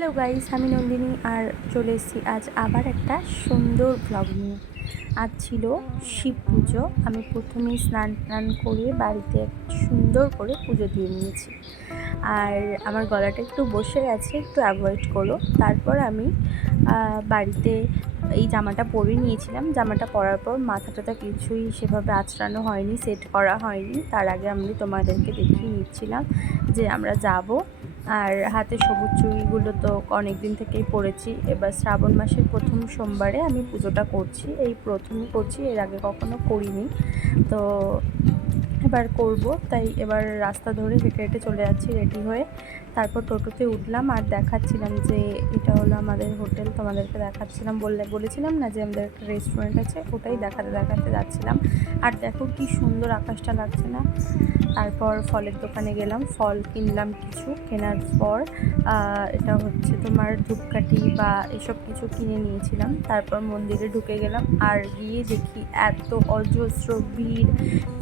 Hello guys, আমি নন্দিনী আর চলে এসেছি আজ আবার একটা সুন্দর ব্লগ নিয়ে। আজ ছিল শিব পুজো। আমি প্রথমেই স্নান টান করে বাড়িতে সুন্দর করে পুজো দিয়ে নিয়েছি। আর আমার গলাটা একটু বসে গেছে, একটু অ্যাভয়েড করো। তারপর আমি বাড়িতে এই জামাটা পরে নিয়েছিলাম। জামাটা পরার পর মাথাটাতে কিছুই সেভাবে আঁচড়ানো হয়নি সেট করা হয়নি। তার আগে আমি তোমাদেরকে দেখিয়ে নিচ্ছিলাম যে আমরা যাব আর হাতে সবুজ চুড়িগুলো তো অনেক দিন থেকেই পরেছি। এবার শ্রাবণ মাসের প্রথম সোমবারে আমি পুজোটা করছি। এই প্রথমই করছি, এর আগে কখনো করিনি। তো এবার করব, তাই এবার রাস্তা ধরে হেঁটে হেঁটে চলে যাচ্ছি রেডি হয়ে। তারপর টোটোতে উঠলাম আর দেখাচ্ছিলাম যে এটা হলো আমাদের হোটেল, তোমাদেরকে দেখাচ্ছিলাম বললে, বলেছিলাম না যে আমাদের একটা রেস্টুরেন্ট আছে, ওটাই দেখাতে দেখাতে যাচ্ছিলাম। আর দেখো কি সুন্দর আকাশটা লাগছে না? তারপর ফলের দোকানে গেলাম, ফল কিনলাম কিছু কেনার পর এটা হচ্ছে তোমার ধূপকাঠি বা এসব কিছু কিনে নিয়েছিলাম। তারপর মন্দিরে ঢুকে গেলাম আর গিয়ে দেখি এত অজস্র ভিড়,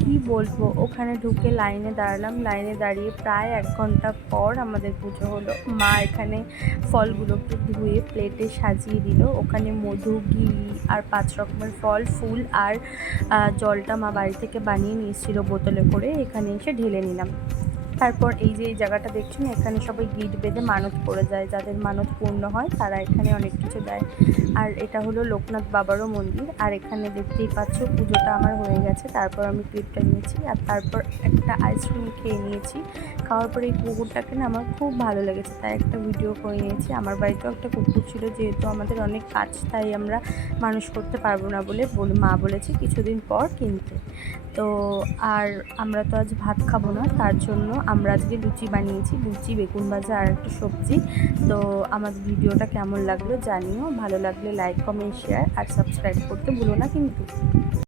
কি বলব? ওখানে ঢুকে লাইনে দাঁড়ালাম, লাইনে দাঁড়িয়ে প্রায় এক ঘণ্টা পর আমাদের পুজো হলো। মা এখানে ফলগুলোকে ধুয়ে প্লেটে সাজিয়ে দিল। ওখানে মধু, ঘি আর পাঁচ রকমের ফল, ফুল আর জলটা মা বাড়ি থেকে বানিয়ে নিয়েছিল বোতলে করে। এখানে এসে ঢেলে নিলাম। তারপর এই যে এই জায়গাটা দেখছেন, এখানে সবাই গিট বেঁধে মানত করে যায়, যাদের মানত পূর্ণ হয় তারা এখানে অনেক কিছু দেয়। আর এটা হলো লোকনাথ বাবারও মন্দির, আর এখানে দেখতেই পাচ্ছ পুজোটা আমার হয়ে গেছে, তারপর আমি ক্লিপটা নিয়েছি, আর তারপর একটা আইসক্রিম খেয়ে নিয়েছি। খাওয়ার পরে এই কুকুরটাকে না আমার খুব ভালো লেগেছে, তাই একটা ভিডিও করে নিয়েছি। আমার বাড়িতেও একটা কুকুর ছিল, যেহেতু আমাদের অনেক কাজ, তাই আমরা মানুষ করতে পারব না বলে বলে মা বলেছে কিছুদিন পর কিনতে। তো আর আমরা তো আজ ভাত খাব না, তার জন্য আমরা আজকে লুচি বানিয়েছি, লুচি, বেগুন ভাজা আর একটা সবজি। তো আমাদের ভিডিওটা কেমন লাগল জানিও। ভালো লাগলে লাইক কমেন্ট শেয়ার আর সাবস্ক্রাইব করতে ভুলো না কিন্তু।